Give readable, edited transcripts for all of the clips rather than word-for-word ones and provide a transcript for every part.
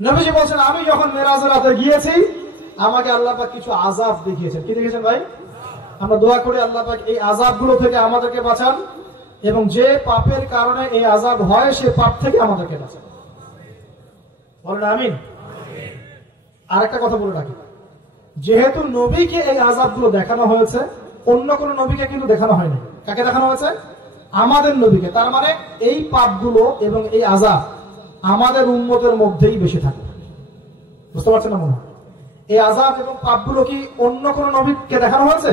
নবীজি বলছেন, আমি যখন মেরাজের রাতে গিয়েছি আমাকে আল্লাহ পাক কিছু আযাব দেখিয়েছেন। কি দেখেছেন ভাই? আমরা দোয়া করি আল্লাহ পাক এই আযাবগুলো থেকে আমাদেরকে বাঁচান, এবং যে পাপের কারণে এই আযাব হয় সে পাপ থেকে আমাদেরকে বাঁচান। বলেন আমিন। আর একটা কথা বলে রাখি, যেহেতু নবীকে এই আযাবগুলো দেখানো হয়েছে, অন্য কোন নবীকে কিন্তু দেখানো হয়নি। কাকে দেখানো হয়েছে? আমাদের নবীকে। তার মানে এই পাপগুলো এবং এই আযাব আমাদের উম্মতের মধ্যেই বেশি থাকে। বুঝতে পারছেন না মনে হয়? এই আযাব এবং পাপগুলো কি অন্য কোন নবীকে দেখানো হয়েছে?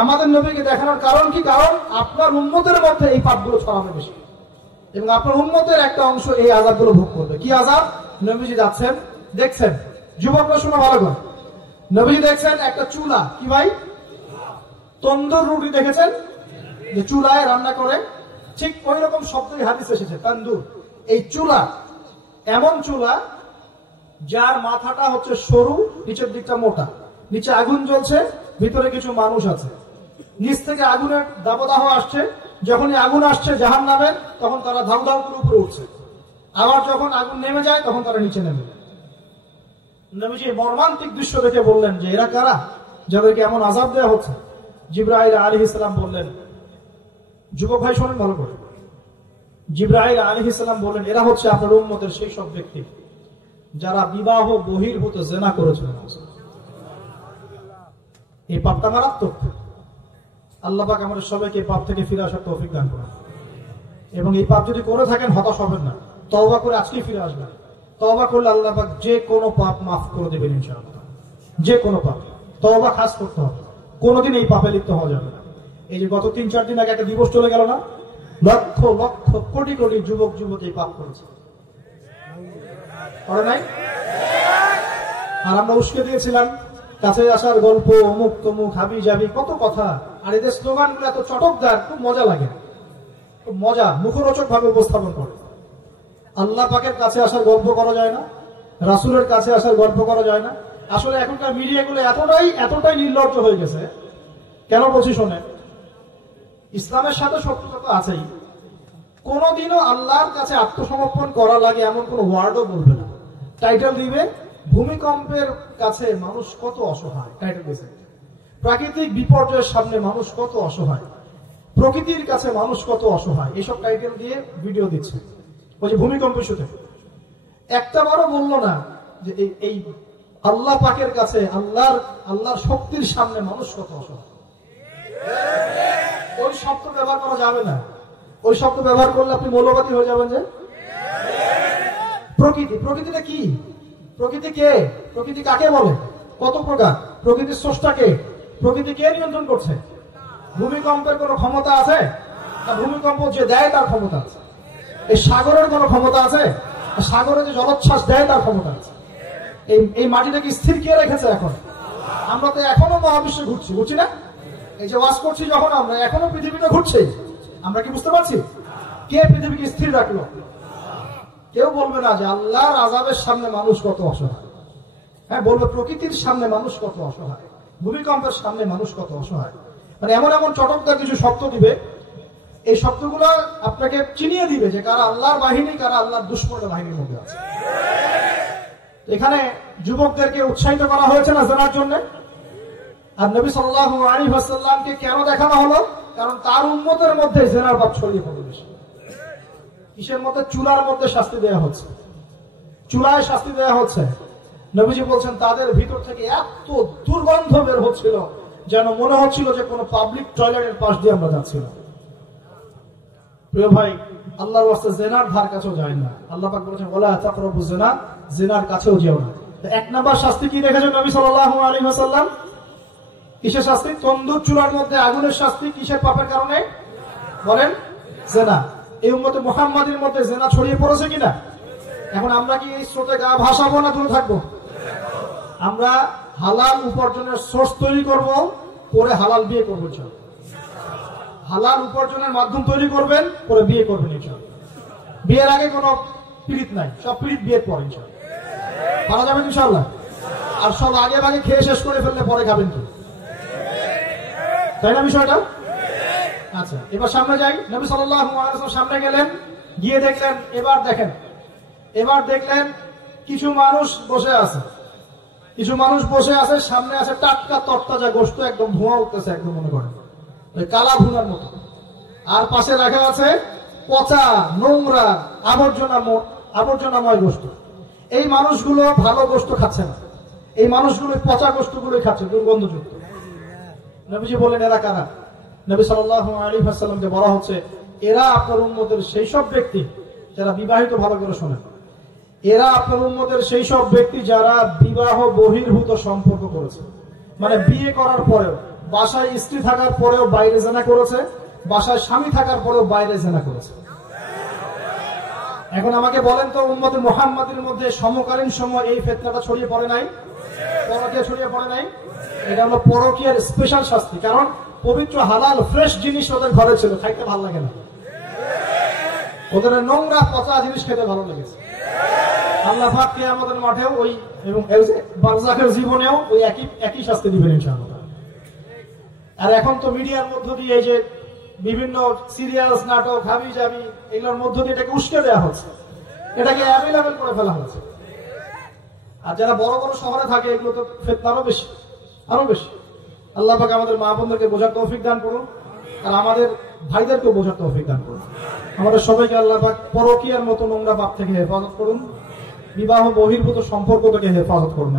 আমাদের নবীকে দেখানোর কারণ কি? কারণ আপনার উম্মতের মধ্যে এই পাপগুলো ছড়াবে বেশি, এবং আপনার উম্মতের একটা অংশ এই আযাবগুলো ভোগ করবে। কি আযাব? নবীজি যাচ্ছেন, দেখছেন, যুবকরা শোনো ভালো করে, নবীজি দেখছেন একটা চুলা। কি ভাই? তন্দুর রুটি দেখেছেন, যে চুলায় রান্না করে, ঠিক ওই রকম শব্দই হাদিস এসেছে, তন্দুর। এই চুলা এমন চুলা যার মাথাটা হচ্ছে সরু, নিচের দিকটা মোটা, নিচে আগুন জ্বলছে, ভিতরে কিছু মানুষ আছে, নিচ থেকে আগুনের দাবদাহ আসছে। যখনই আগুন আসছে জাহান্নামের, তখন তারা ধাউ ধাউ করে উপরে উঠছে, আবার যখন আগুন নেমে যায় তখন তারা নিচে নেমে যায়। নবীজি মর্মান্তিক দৃশ্য দেখে বললেন যে এরা কারা, যাদেরকে এমন আযাব দেওয়া হচ্ছে? জিবরাইল আলাইহিস সালাম বললেন, যুবক ভাই শোনেন ভালো করে, জিবরাইল আলাইহিস সালাম বললেন, এরা হচ্ছে আপনার উম্মতের সেই সব ব্যক্তি যারা বিবাহ বহির্ভূত জিনা করেছিল। এই পাপটা মারাত্মক। আল্লাহ পাক আমাদের সবাইকে এই পাপ থেকে ফিরে আসার তৌফিক দান করুন, এবং এই পাপ যদি করে থাকেন হতাশ হবেন না, তওবা করে আজকেই ফিরে আসবেন। তওবা করলে আল্লাহ পাক যে কোনো পাপ মাফ করে দেবেন ইনশাআল্লাহ। যে কোনো পাপ, তওবা খাস করতে হবে, কোনোদিন এই পাপে লিপ্ত হওয়া যাবে না। এই যে গত 3-4 দিন আগে একটা দিবস চলে গেল না, লক্ষ লক্ষ কোটি কোটি যুবক যুবতী এই পাপ করেছে, করে নাই? আর আমরা উস্কে দিয়েছিলাম কাছে আসার গল্প, অমুক তমুক, হাবি যাবি, কত কথা। আর এদের স্লোগান গুলো এত চটকদার, খুব মজা লাগে, খুব মজা, মুখরোচক ভাবে উপস্থাপন করে। আল্লাহ পাকের কাছে আসার গল্প করা যায় না, রাসূলের কাছে আসার গল্প করা যায় না। আসলে এখনকার মিডিয়াগুলো এতটাই নির্লজ্জ হয়ে গেছে। কেন বলছি শোনেন, ইসলামের সাথে শত্রুতা তো আছেই, কোনদিনও আল্লাহর কাছে আত্মসমর্পণ করা লাগে এমন কোন ওয়ার্ডও বলবে না। টাইটেল দিবে ভূমিকম্পের কাছে মানুষ কত অসহায়, টাইটেল দিয়েছে। প্রাকৃতিক বিপর্যয়ের সামনে মানুষ কত অসহায়, প্রকৃতির কাছে মানুষ কত অসহায়, এসব টাইটেল দিয়ে ভিডিও দিচ্ছে। ওই যে ভূমিকম্প ইস্যুতে একটা বারও বললো না যে এই আল্লাহ পাকের কাছে, আল্লাহর শক্তির সামনে মানুষ কত অসহায়। ওই শব্দ ব্যবহার করা যাবে না। ওই শব্দ ব্যবহার করলে আপনি মৌলবাদী হয়ে যাবেন। যে প্রকৃতিটা কি? প্রকৃতি কে? প্রকৃতি কাকে বলে? কত প্রকার? প্রকৃতির স্রষ্টা কে? প্রকৃতি কে নিয়ন্ত্রণ করছে? ভূমিকম্পের কোনো ক্ষমতা আছে? না, ভূমিকম্প যে দেয় তার ক্ষমতা আছে। এই সাগরের কোনো ক্ষমতা আছে? সাগরে যে জলোচ্ছ্বাস দেয় তার ক্ষমতা আছে। এই মাটিটাকে স্থির কে রেখেছে এখন? আমরা তো এখনো মহাবিশ্বে ঘুরছি না? এই যে ওয়াজ করছি যখন আমরা, এখনো পৃথিবীতে ঘুরছে। আমরা কি বুঝতে পারছি কে পৃথিবীকে স্থির রাখলো? কেউ বলবে না যে আল্লাহর আযাবের সামনে মানুষ কত অসহায়। হ্যাঁ, বলবে প্রকৃতির সামনে মানুষ কত অসহায়, ভূমিকম্পের সামনে মানুষ কত অসহায়। মানে এমন এমন চটকদার কিছু শব্দ দিবে, এই শব্দগুলো আপনাকে চিনিয়ে দিবে যে কারা আল্লাহর বাহিনী, কারা আল্লাহর দুশমনের বাহিনীর মধ্যে আছে। এখানে যুবকদেরকে উৎসাহিত করা হয়েছে না জানার জন্য। আর নবী সাল্লাল্লাহু আলাইহি ওয়াসাল্লামকে কেন দেখানো হলো? কারণ তার উম্মতের মধ্যে জিনার পাপ ছড়িয়ে পড়ে বেশি। কিসের মধ্যে? চুলার মধ্যে শাস্তি দেওয়া হচ্ছে, চুলায় শাস্তি দেওয়া হচ্ছে। নবীজি বলছেন তাদের ভিতর থেকে এত দুর্গন্ধ বের হচ্ছিল যেন মনে হচ্ছিল যে কোনো পাবলিক টয়লেটের পাশ দিয়ে আমরা যাচ্ছিলাম। প্রিয় ভাই, আল্লাহর ওয়াস্তে জিনার ধার কাছেও যায় না। আল্লাহ পাক বলেছেন ওয়ালা তাকরাবু জিনা, জিনার কাছেও যেও না। এক নাম্বার শাস্তি কি রেখেছেন নবী সাল্লাল্লাহু আলাইহি ওয়াসাল্লাম? কিসের শাস্তি? তন্দুর চুলার মধ্যে আগুনের শাস্তি। কিসের পাপের কারণে? বলেন, জিনা। এই উম্মতে মুহাম্মাদের মধ্যে জিনা ছড়িয়ে পড়েছে কিনা? এখন আমরা কি এই স্রোতে গা ভাসাবো না দূরে থাকবো? আমরা হালাল উপার্জনের সোর্স তৈরি করব, পরে হালাল বিয়ে করবো। হালাল উপার্জনের মাধ্যম তৈরি করবেন, পরে বিয়ে করবেন ইনশাআল্লাহ। বিয়ের আগে কোনো পীড়িত নাই, সব পীড়িত বিয়ের পর ইনশাআল্লাহ পারা যাবে ইনশাআল্লাহ। আর সব আগে ভাগে খেয়ে শেষ করে ফেললে পরে খাবেন কি? তাই না বিষয়টা? আচ্ছা, এবার সামনে যাই। নবী সাল্লাল্লাহু আলাইহি ওয়াসাল্লাম সামনে গেলেন, গিয়ে দেখলেন, এবার দেখলেন কিছু মানুষ বসে আছে, সামনে আছে টাটকা তরতাজা গোশত, একদম ধোঁয়া উঠতেছে, একদম মনে করেন ওই কালা ভুনার মতো। আর পাশে রাখা আছে পচা নোংরা আবর্জনাময় গোশত। এই মানুষগুলো ভালো গোশত খাচ্ছে না, এই মানুষগুলো পচা গোশতগুলোই খাচ্ছে, দুর্গন্ধযুক্ত। নবীজি বলেন এরা কারা? নবী সাল্লাল্লাহু আলাইহি ওয়াসাল্লামকে বলা হচ্ছে এরা আপনার উম্মতের সেই সব ব্যক্তি যারা বিবাহিত, ভালো করে শোনেন, এরা আপনার উম্মতের সেই সব ব্যক্তি যারা বিবাহ বহির্ভূত সম্পর্ক করেছে, মানে বিয়ে করার পরেও, বাসায় স্ত্রী থাকার পরেও বাইরে জেনা করেছে, বাসায় স্বামী থাকার পরেও বাইরে জেনা করেছে। এখন আমাকে বলেন তো, উম্মতে মুহাম্মাদের মধ্যে সমকালীন সময় এই ফিতনাটা ছড়িয়ে পড়ে নাই? পরকীয়া ছড়িয়ে পড়ে নাই? এটা হলো পরকীয়ার স্পেশাল শাস্তি। কারণ পবিত্র হালাল ফ্রেশ জিনিস ওদের ঘরে ছিল, খাইতে ভালো লাগে না, ওদের নোংরা পচা জিনিস খেতে ভালো লেগেছে। আল্লাহ পাক কিয়ামতের মাঠেও ওই এবং বারজাখের জীবনেও ওই একই শাস্তি দিবেন ইনশাআল্লাহ। আর এখন তো মিডিয়ার মধ্য দিয়ে এই যে বিভিন্ন সিরিয়ালস, নাটক, হাবি জাবি, এগুলোর মধ্য দিয়ে এটাকে উস্কে দেওয়া হচ্ছে, এটাকে অ্যাভেলেবেল করে ফেলা হচ্ছে। আর যারা বড় বড় শহরে থাকে এগুলো তো ফিতনা আরো বেশি। আল্লাহ পাক আমাদের মা বোনদেরকে বোঝার তৌফিক দান করুন, আর আমাদের ভাইদেরকেও বোঝার তৌফিক দান করুন। আমাদের সবাইকে আল্লাহ পাক পরকীয়ার মতো নোংরা পাপ থেকে হেফাজত করুন, বিবাহ বহির্ভূত সম্পর্ক থেকে হেফাজত করুন।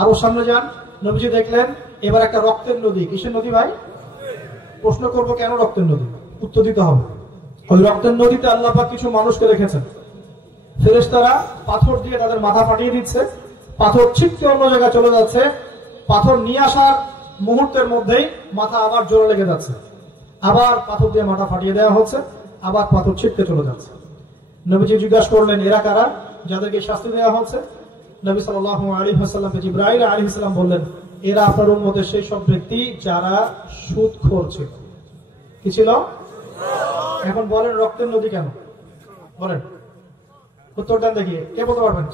আরো সামনে যান, নবীজি দেখলেন এবার একটা রক্তের নদী। কিসের নদী ভাই? প্রশ্ন করবো কেন রক্তের নদী, উত্তর দিতে হবে। ওই রক্তের নদীতে আল্লাহ পাক কিছু মানুষকে রেখেছেন, ফেরেশতারা পাথর দিয়ে তাদের মাথা ফাটিয়ে দিচ্ছে, পাথর ছিটকে অন্য জায়গায় চলে যাচ্ছে, পাথর নিয়ে আসার মুহূর্তের মধ্যেই মাথা আবার জোরে লেগে যাচ্ছে, আবার পাথর দিয়ে মাথা ফাটিয়ে দেওয়া হচ্ছে, আবার পাথর ছিটকে চলে যাচ্ছে। নবীজি জিজ্ঞাসা করলেন এরা কারা যাদেরকে শাস্তি দেওয়া হচ্ছে? নবী সাল্লাল্লাহু আলাইহি ওয়াসাল্লামকে জিবরাইল আলাইহিস সালাম বললেন এরা আপনার উম্মতের সেই সব ব্যক্তি যারা সুদখোর ছিল। কি ছিল? এখন বলেন রক্তের নদী কেন? বলেন, উত্তর দেন দেখি, কে বলতে পারবেন?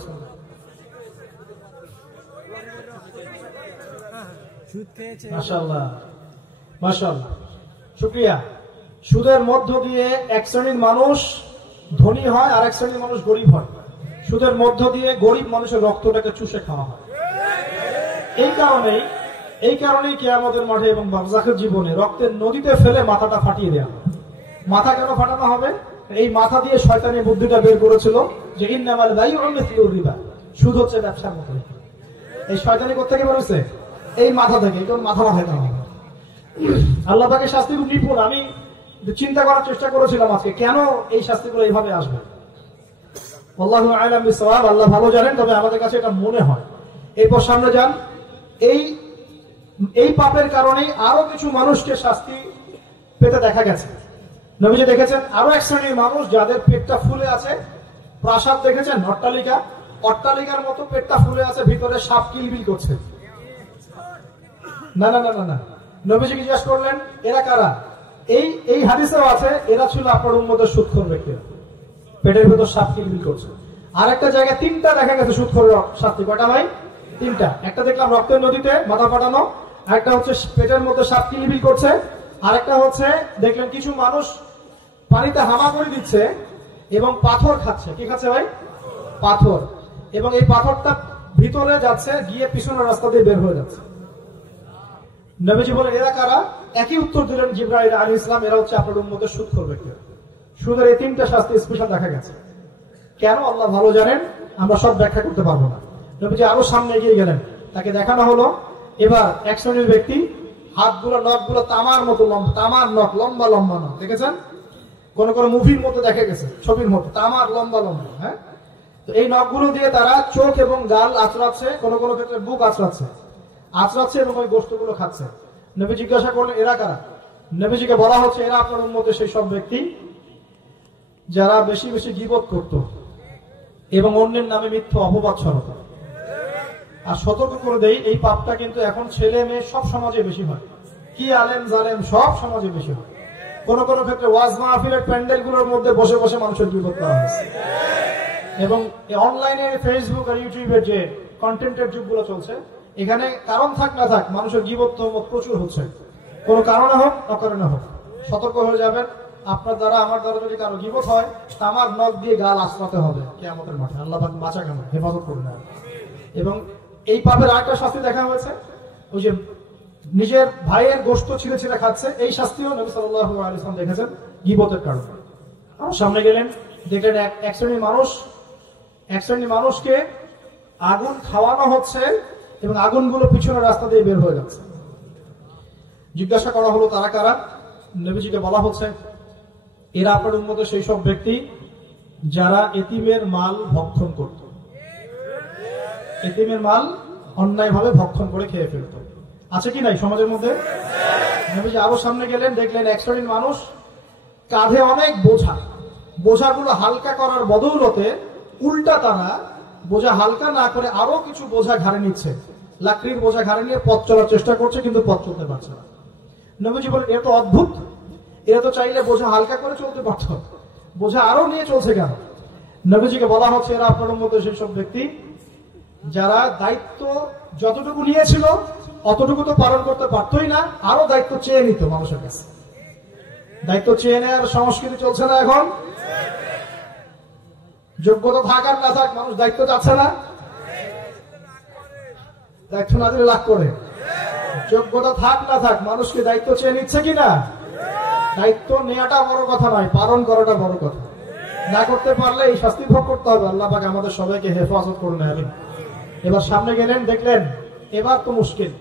মাশাআল্লাহ মাশাআল্লাহ, শুকরিয়া। সুদের মধ্য দিয়ে এক শ্রেণীর মানুষ ধনী হয় আর এক শ্রেণীর মানুষ গরিব হয়। সুদের মধ্য দিয়ে গরিব মানুষের রক্তটাকে চুষে খাওয়া হয়। এই কারণেই কিয়ামতের মাঠে এবং বারজাখের জীবনে রক্তের নদীতে ফেলে মাথাটা ফাটিয়ে দেওয়া হয়। মাথা কেন ফাটানো হবে? এই মাথা দিয়ে শয়তানি বুদ্ধিটা বের করেছিল যে ইন্নামাল বাইউ মিসলুর রিবা, সুদ হচ্ছে ব্যবসার মতো। এই শয়তানি কোথা থেকে বের হচ্ছে? এই মাথা থেকে। এই মাথা মাথায় দেওয়া হবে। আল্লাহ পাকের শাস্তি খুব নিপুণ। আমি চিন্তা করার চেষ্টা করেছিলাম আজকে কেন এই শাস্তিগুলো এইভাবে আসবে। আল্লাহু আ'লাম বিসওয়াব, আল্লাহ ভালো জানেন, তবে আমাদের কাছে এটা মনে হয়। এরপর সামনে যান, এই পাপের কারণেই আরো কিছু মানুষকে শাস্তি পেতে দেখা গেছে। নবীজি দেখেছেন আরো এক শ্রেণীর মানুষ যাদের পেটটা ফুলে আছে। প্রাসাদ দেখেছেন, অট্টালিকার মতো পেটটা ফুলে আছে, ভিতরে সাপ কিলবিল করছে। না না না না না, নবীজি জিজ্ঞাসা করলেন এরা কারা? এই হাদিসেও আছে এরা ছিল আপনার উম্মতের সুদখোর ব্যক্তি, পেটের ভিতর সাপ কিলবিল করছে। আর একটা জায়গায় তিনটা দেখা গেছে সুদখোরের শাস্তি। কয়টা ভাই? তিনটা। একটা দেখলাম রক্তের নদীতে মাথা ফাটানো, আরেকটা হচ্ছে পেটের মধ্যে সাপ কিলবিল করছে, আরেকটা হচ্ছে দেখলেন কিছু মানুষ পানিতে হামা করে দিচ্ছে এবং পাথর খাচ্ছে। কি খাচ্ছে ভাই? পাথর। এবং এই পাথরটা ভিতরে যাচ্ছে, গিয়ে পিছনের রাস্তা দিয়ে বের হয়ে যাচ্ছে। নবীজি বলেন এরা কারা? একই উত্তর দিলেন জিবরাইল আলাইহিস সালাম, এরা হচ্ছে আপনার উম্মতের সুদখোর ব্যক্তি। সুদের এই তিনটা শাস্তি স্পেশাল দেখা গেছে। কেন আল্লাহ ভালো জানেন, আমরা সব ব্যাখ্যা করতে পারবো না। নবীজি আরো সামনে এগিয়ে গেলেন, তাকে দেখানো হলো এবার এক শ্রেণীর ব্যক্তি, হাতগুলো নখগুলো তামার মতো লম্বা, তামার নখ, লম্বা লম্বা নখ। দেখেছেন? কোন কোন মুভির মতো দেখা গেছে, ছবির মতো তামার লম্বা লম্বা। হ্যাঁ, তো এই নখগুলো দিয়ে তারা চোখ এবং গাল আঁচড়াচ্ছে, কোন কোন ক্ষেত্রে বুক আঁচড়াচ্ছে এবং ওই গোশতগুলো খাচ্ছে। নবী জিজ্ঞাসা করলেন এরা কারা? নবীজিকে বলা হচ্ছে এরা আপনার উম্মতের সেই সব ব্যক্তি যারা বেশি বেশি গীবত করত এবং অন্যের নামে মিথ্যা অপবাদ ছড়াতো। আর সতর্ক করে দেই, এই পাপটা কিন্তু এখন ছেলে মেয়ে সব সমাজে বেশি হয়। কি আলেম জালেম সব সমাজে বেশি হয়। কোন কোন ক্ষেত্রে ওয়াজ মাহফিলের প্যান্ডেল গুলোর মধ্যে বসে বসে মানুষের গীবত করা হয়েছে। এবং অনলাইনে ফেসবুক আর ইউটিউবের যে কন্টেন্টের যুগগুলো চলছে, এখানে কারণ থাক না থাক মানুষের গীবত প্রচুর হচ্ছে। কোনো কারণে হোক অকারণে হোক, সতর্ক হয়ে যাবেন। আপনার দ্বারা আমার দ্বারা যদি কারো গীবত হয়, আমার নখ দিয়ে গাল আশ্রাতে হবে কিয়ামতের মাঠে। আল্লাহ পাক বাঁচা কেন, হেফাজত করবে। এবং এই পাপের আরেকটা শাস্তি দেখা হয়েছে, ওই যে নিজের ভাইয়ের গোশত ছিঁড়ে ছিঁড়ে খাচ্ছে, এই শাস্তিও নবী সাল্লাল্লাহু আলাইহি ওয়াসাল্লাম দেখেছেন গীবতের কারণে। আর সামনে গেলেন, দেখলেন এক শ্রেণীর মানুষকে আগুন খাওয়ানো হচ্ছে এবং আগুনগুলো পিছনের রাস্তা দিয়ে বের হয়ে যাচ্ছে। জিজ্ঞাসা করা হলো তারা কারা? নবীজিকে বলা হচ্ছে এরা আপনার উম্মতের সেই সব ব্যক্তি যারা এতিমের মাল ভক্ষণ করত, এতিমের মাল অন্যায়ভাবে ভক্ষণ করে খেয়ে ফেলত। আছে কি নাই সমাজের মধ্যে? নবীজি আরো সামনে গেলেন, দেখলেন এক শ্রেণীর মানুষ কাঁধে অনেক বোঝাগুলো হালকা করার বদৌলতে উল্টা তারা বোঝা হালকা না করে আরো কিছু বোঝা ঘাড়ে নিচ্ছে, লাকড়ির বোঝা ঘাড়ে নিয়ে পথ চলার চেষ্টা করছে, কিন্তু পথ চলতে পারছে না। নবীজি বলেন এরা তো অদ্ভুত, এরা তো চাইলে বোঝা হালকা করে চলতে পারত, বোঝা আরো নিয়ে চলছে কেন? নবীজিকে বলা হচ্ছে এরা আপনার মধ্যে সেই সব ব্যক্তি যারা দায়িত্ব যতটুকু নিয়েছিল অতটুকু তো পালন করতে পারতই না, আরো দায়িত্ব চেয়ে নিত মানুষের কাছে। দায়িত্ব চেয়ে নেওয়ার সংস্কৃতি চলছে না এখন? যোগ্যতা থাক আর না থাক, মানুষ দায়িত্ব চাচ্ছে না, দায়িত্ব না দিলে লাভ করে। যোগ্যতা থাক না থাক, মানুষকে দায়িত্ব চেয়ে নিচ্ছে কিনা? দায়িত্ব নেওয়াটা বড় কথা নয়, পালন করাটা বড় কথা। না করতে পারলে এই শাস্তি ভোগ করতে হবে। আল্লাহ পাক আমাদের সবাইকে হেফাজত করুন, আমিন। এবার সামনে গেলেন, দেখলেন এবার তো মুশকিল।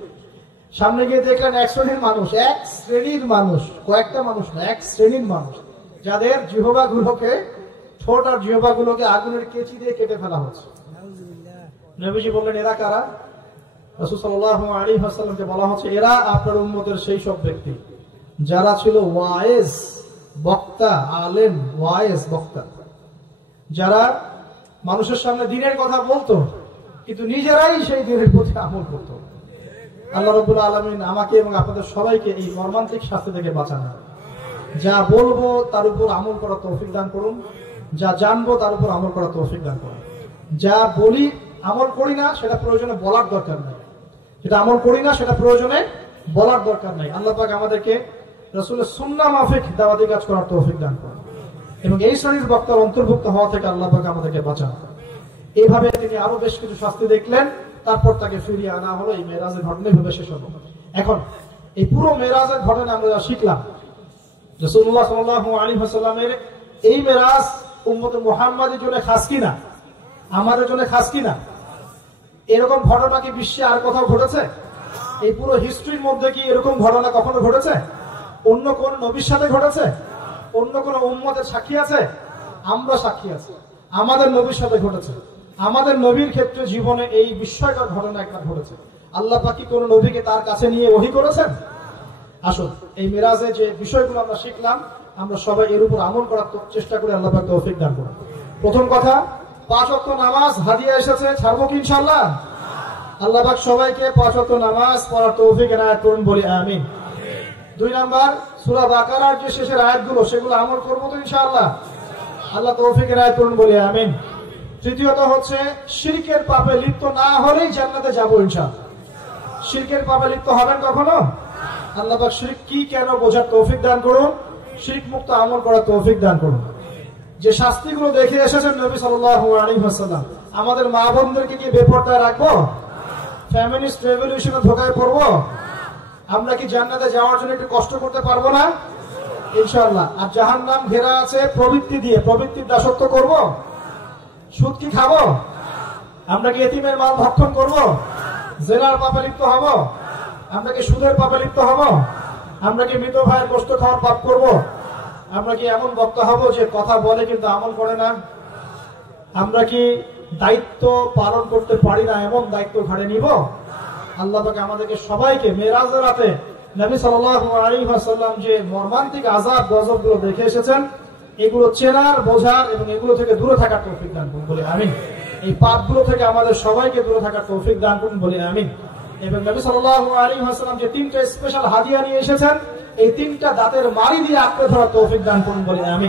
সামনে গিয়ে দেখলেন এক শ্রেণীর মানুষ, কয়েকটা মানুষ না, এক শ্রেণীর মানুষ যাদের জিহ্বাগুলোকে, ঠোঁট আর জিহ্বাগুলোকে আগুনের কেচি দিয়ে কেটে ফেলা হচ্ছে। নবীজি বললেন এরা কারা? রাসূল সাল্লাল্লাহু আলাইহি ওয়াসাল্লামকে বলা হচ্ছে এরা আপনার উম্মতের সেই সব ব্যক্তি যারা ছিল ওয়াইজ বক্তা, আলেম ওয়াইজ বক্তা, যারা মানুষের সামনে দ্বীনের কথা বলতো কিন্তু নিজেরাই সেই দ্বীনের প্রতি আমল করত। আল্লাহ রাব্বুল আলামিন আমাকে এবং আপনাদের সবাইকে এই মর্মান্তিক শাস্তি থেকে বাঁচান। যা বলবো তার উপর আমল করার তৌফিক দান করুন, যা জানবো তার উপর আমল করার তৌফিক দান করুন। যা বলি আমল করি না সেটা প্রয়োজনে বলার দরকার নাই, যেটা আমল করি না সেটা প্রয়োজনে বলার দরকার নাই। আল্লাহ পাক আমাদেরকে রাসূলের সুন্নাহ মাফিক দাওয়াতি কাজ করার তৌফিক দান করুন এবং এই শ্রেণীর বক্তার অন্তর্ভুক্ত হওয়া থেকে আল্লাহ পাক আমাদেরকে বাঁচান। এইভাবে তিনি আরো বেশ কিছু শাস্তি দেখলেন, তারপর তাকে ফিরিয়ে আনা হলো। এই মেরাজের ঘটনা এভাবে শেষ হলো। এখন এই পুরো মেরাজের ঘটনা আমরা যা শিখলাম, রাসূলুল্লাহ সাল্লাল্লাহু আলাইহি ওয়াসাল্লামের এই মেরাজ উম্মতে মুহাম্মাদের জন্য খাস কিনা, আমাদের জন্য খাস কিনা? এরকম ঘটনা কি বিশ্বে আর কোথাও ঘটেছে? এই পুরো হিস্ট্রির মধ্যে কি এরকম ঘটনা কখনো ঘটেছে? অন্য কোন নবীর সাথে ঘটেছে? অন্য কোন উম্মতের সাক্ষী আছে? আমরা সাক্ষী আছি, আমাদের নবীর সাথে ঘটেছে। আমাদের নবীর ক্ষেত্রে জীবনে এই বিস্ময়কর ঘটনা একটা ঘটেছে। আল্লাহ পাক কি কোন নবীকে তার কাছে নিয়ে ওহী করেছেন? আসুন এই মিরাজে যে বিষয়গুলো আমরা শিখলাম, আমরা সবাই এর উপর আমল করার চেষ্টা করি। আল্লাহ পাক তৌফিক দান করুন। প্রথম কথা, 5 ওয়াক্ত নামাজ হাদিয়া এসেছে, ছাড়বো কি ইনশাআল্লাহ? আল্লাহ পাক সবাইকে 5 ওয়াক্ত নামাজ পড়ার তৌফিক এনায়েত করুন, বলি আমিন। 2 নাম্বার, সূরা বাকারার যে শেষের আয়াতগুলো সেগুলো আমল করব তো ইনশাআল্লাহ? আল্লাহ তৌফিক এনায়েত করুন, বলি আমিন। তৃতীয়ত হচ্ছে শিরকের পাপে লিপ্ত না হলেই জান্নাতে যাব ইনশাআল্লাহ। শিরকের পাপে লিপ্ত হবেন কখনো? আল্লাহ পাক শিরক কি কেন বোঝার তৌফিক দান করুন, শিরক মুক্ত আমল করার তৌফিক দান করুন। যে শাস্তিগুলো দেখে এসেছেন নবী সাল্লাল্লাহু আলাইহি ওয়াসাল্লাম, আমাদের মা বোনদেরকে কি বেপরদায় রাখবো? ফ্যামিলিস্ট রেভলিউশনে ধোকায় পড়বো? আমরা কি জান্নাতে যাওয়ার জন্য একটু কষ্ট করতে পারবো না? ইনশাআল্লাহ। আর জাহান্নাম ঘেরা আছে প্রবৃত্তি দিয়ে, প্রবৃত্তির দাসত্ব করব? সুদ কি খাবো? আমরা কি এতিমের মাল ভক্ষণ করব? জেনার পাপে লিপ্ত হব? আমরা কি সুদের পাপে লিপ্ত হব? আমরা কি মৃত ভাইয়ের গোশত খাওয়ার পাপ করব? আমরা কি এমন বক্তা হব যে কথা বলে কিন্তু আমল করে না? আমরা কি দায়িত্ব পালন করতে পারি না, এমন দায়িত্ব ঘাড়ে নিব? আল্লাহ পাক আমাদেরকে সবাইকে মেরাজের রাতে নবী সাল্লাল্লাহু আলাইহি ওয়াসাল্লাম যে মর্মান্তিক আযাব গজবগুলো দেখে এসেছেন, এগুলো চেনার, বোঝার এবং এগুলো থেকে দূরে থাকার তৌফিক দান করুন, বলি আমিন। এই পাপগুলো থেকে আমাদের সবাইকে দূরে থাকার তৌফিক দান করুন, বলি আমিন। এবং নবী সাল্লাল্লাহু আলাইহি ওয়াসাল্লাম যে 3টা স্পেশাল হাদিয়া নিয়ে এসেছেন, এই 3টা দাঁতের মাড়ি দিয়ে আঁকড়ে ধরার তৌফিক দান করুন, বলি আমিন।